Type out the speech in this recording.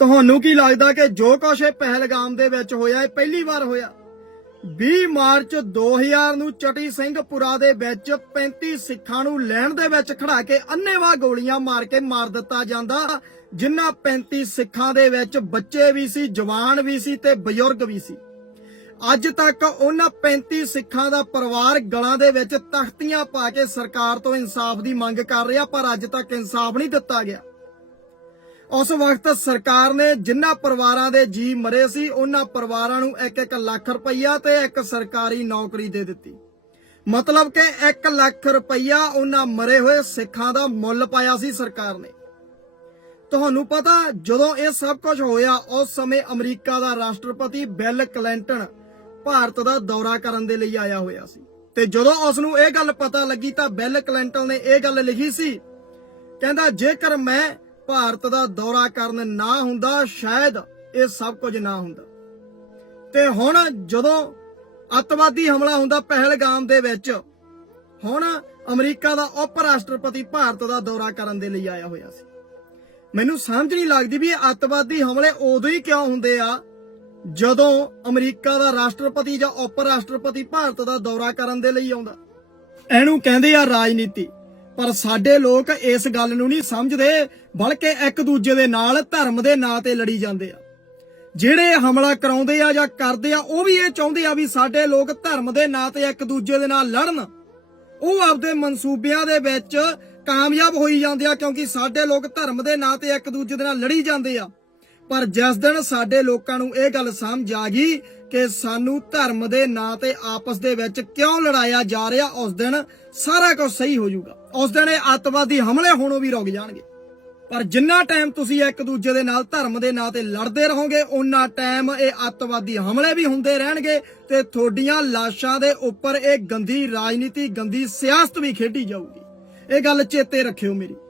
ਤੁਹਾਨੂੰ ਕੀ ਲੱਗਦਾ ਕਿ ਜੋ ਕੁਛ ਇਹ ਪਹਿਲਗਾਮ ਦੇ ਵਿੱਚ ਹੋਇਆ, ਇਹ ਪਹਿਲੀ ਵਾਰ ਹੋਇਆ? 20 ਮਾਰਚ 2000 ਨੂੰ ਚਟੀ ਸਿੰਘਪੁਰਾ ਦੇ ਵਿੱਚ 35 ਸਿੱਖਾਂ ਨੂੰ ਲੈਣ ਦੇ ਵਿੱਚ ਖੜਾ ਕੇ ਅੰਨੇਵਾ ਗੋਲੀਆਂ ਮਾਰ ਕੇ ਮਾਰ ਦਿੱਤਾ ਜਾਂਦਾ। ਜਿਨ੍ਹਾਂ 35 ਸਿੱਖਾਂ ਦੇ ਵਿੱਚ ਬੱਚੇ ਵੀ ਸੀ, ਜਵਾਨ ਵੀ ਸੀ ਤੇ ਬਜ਼ੁਰਗ ਵੀ ਸੀ। ਅੱਜ ਤੱਕ ਉਹਨਾਂ 35 ਸਿੱਖਾਂ ਦਾ ਪਰਿਵਾਰ ਗਲਾਂ ਦੇ ਵਿੱਚ ਤਖਤੀਆਂ ਪਾ ਕੇ ਸਰਕਾਰ ਤੋਂ ਇਨਸਾਫ ਦੀ ਮੰਗ ਕਰ ਰਿਹਾ, ਪਰ ਅੱਜ ਤੱਕ ਇਨਸਾਫ ਨਹੀਂ ਦਿੱਤਾ ਗਿਆ। ਉਸ ਵਕਤ ਸਰਕਾਰ ਨੇ ਜਿਨ੍ਹਾਂ ਪਰਿਵਾਰਾਂ ਦੇ ਜੀ ਮਰੇ ਸੀ, ਉਹਨਾਂ ਪਰਿਵਾਰਾਂ ਨੂੰ 1-1 ਲੱਖ ਰੁਪਈਆ ਤੇ ਇੱਕ ਸਰਕਾਰੀ ਨੌਕਰੀ ਦੇ ਦਿੱਤੀ। ਮਤਲਬ ਕਿ 1 ਲੱਖ ਰੁਪਈਆ ਉਹਨਾਂ ਮਰੇ ਹੋਏ ਸਿੱਖਾਂ ਦਾ ਮੁੱਲ ਪਾਇਆ ਸੀ ਸਰਕਾਰ ਨੇ। ਤੁਹਾਨੂੰ ਪਤਾ, ਜਦੋਂ ਇਹ ਸਭ ਕੁਝ ਹੋਇਆ, ਉਸ ਸਮੇਂ ਅਮਰੀਕਾ ਦਾ ਰਾਸ਼ਟਰਪਤੀ ਬਿਲ ਕਲਿੰਟਨ ਭਾਰਤ ਦਾ ਦੌਰਾ ਕਰਨ ਦੇ ਲਈ ਆਇਆ ਹੋਇਆ ਸੀ। ਤੇ ਜਦੋਂ ਉਸ ਨੂੰ ਇਹ ਗੱਲ ਪਤਾ ਲੱਗੀ ਤਾਂ ਬਿਲ ਕਲਿੰਟਨ ਨੇ ਇਹ ਗੱਲ ਲਿਖੀ ਸੀ, ਕਹਿੰਦਾ, ਜੇਕਰ ਮੈਂ ਭਾਰਤ ਦਾ ਦੌਰਾ ਕਰਨ ਨਾ ਹੁੰਦਾ, ਸ਼ਾਇਦ ਇਹ ਸਭ ਕੁਝ ਨਾ ਹੁੰਦਾ। ਤੇ ਹੁਣ ਜਦੋਂ ਅੱਤਵਾਦੀ ਹਮਲਾ ਹੁੰਦਾ ਪਹਿਲਗਾਮ ਦੇ ਵਿੱਚ, ਹੁਣ ਅਮਰੀਕਾ ਦਾ ਉਪ ਰਾਸ਼ਟਰਪਤੀ ਭਾਰਤ ਦਾ ਦੌਰਾ ਕਰਨ ਦੇ ਲਈ ਆਇਆ ਹੋਇਆ ਸੀ। ਮੈਨੂੰ ਸਮਝ ਨਹੀਂ ਲੱਗਦੀ ਵੀ ਇਹ ਅੱਤਵਾਦੀ ਹਮਲੇ ਉਦੋਂ ਹੀ ਕਿਉਂ ਹੁੰਦੇ ਆ, ਜਦੋਂ ਅਮਰੀਕਾ ਦਾ ਰਾਸ਼ਟਰਪਤੀ ਜਾਂ ਉਪ ਰਾਸ਼ਟਰਪਤੀ ਭਾਰਤ ਦਾ ਦੌਰਾ ਕਰਨ ਦੇ ਲਈ ਆਉਂਦਾ। ਇਹਨੂੰ ਕਹਿੰਦੇ ਆ ਰਾਜਨੀਤੀ। ਪਰ ਸਾਡੇ ਲੋਕ ਇਸ ਗੱਲ ਨੂੰ ਨਹੀਂ ਸਮਝਦੇ, ਬਲਕਿ ਇੱਕ ਦੂਜੇ ਦੇ ਨਾਲ ਧਰਮ ਦੇ ਨਾਂ ਤੇ ਲੜੀ ਜਾਂਦੇ ਆ। ਜਿਹੜੇ ਹਮਲਾ ਕਰਾਉਂਦੇ ਆ ਜਾਂ ਕਰਦੇ ਆ, ਉਹ ਵੀ ਇਹ ਚਾਹੁੰਦੇ ਆ ਵੀ ਸਾਡੇ ਲੋਕ ਧਰਮ ਦੇ ਨਾਂ ਤੇ ਇੱਕ ਦੂਜੇ ਦੇ ਨਾਲ ਲੜਨ। ਉਹ ਆਪਦੇ ਮਨਸੂਬਿਆਂ ਦੇ ਵਿੱਚ ਕਾਮਯਾਬ ਹੋਈ ਜਾਂਦੇ ਆ, ਕਿਉਂਕਿ ਸਾਡੇ ਲੋਕ ਧਰਮ ਦੇ ਨਾਂ ਤੇ ਇੱਕ ਦੂਜੇ ਦੇ ਨਾਲ ਲੜੀ ਜਾਂਦੇ ਆ। ਪਰ ਜਿਸ ਦਿਨ ਸਾਡੇ ਲੋਕਾਂ ਨੂੰ ਇਹ ਗੱਲ ਸਮਝ ਆ ਗਈ ਕਿ ਸਾਨੂੰ ਧਰਮ ਦੇ ਨਾਂ ਤੇ ਆਪਸ ਦੇ ਵਿੱਚ ਕਿਉਂ ਲੜਾਇਆ ਜਾ ਰਿਹਾ, ਉਸ ਦਿਨ ਸਾਰਾ ਕੁਝ ਸਹੀ ਹੋ ਜਾਊਗਾ। ਉਸ ਦਿਨ ਇਹ ਅੱਤਵਾਦੀ ਹਮਲੇ ਹੋਣੋਂ ਵੀ ਰੁਕ ਜਾਣਗੇ। ਪਰ ਜਿੰਨਾ ਟਾਈਮ ਤੁਸੀਂ ਇੱਕ ਦੂਜੇ ਦੇ ਨਾਲ ਧਰਮ ਦੇ ਨਾਂ ਤੇ ਲੜਦੇ ਰਹੋਗੇ ਉਨਾ ਟਾਈਮ ਇਹ ਅੱਤਵਾਦੀ ਹਮਲੇ ਵੀ ਹੁੰਦੇ ਰਹਿਣਗੇ ਤੇ ਤੁਹਾਡੀਆਂ ਲਾਸ਼ਾਂ ਦੇ ਉੱਪਰ ਇਹ ਗੰਦੀ ਰਾਜਨੀਤੀ, ਗੰਦੀ ਸਿਆਸਤ ਵੀ ਖੇਡੀ ਜਾਊਗੀ। ਇਹ ਗੱਲ ਚੇਤੇ ਰੱਖਿਓ ਮੇਰੀ।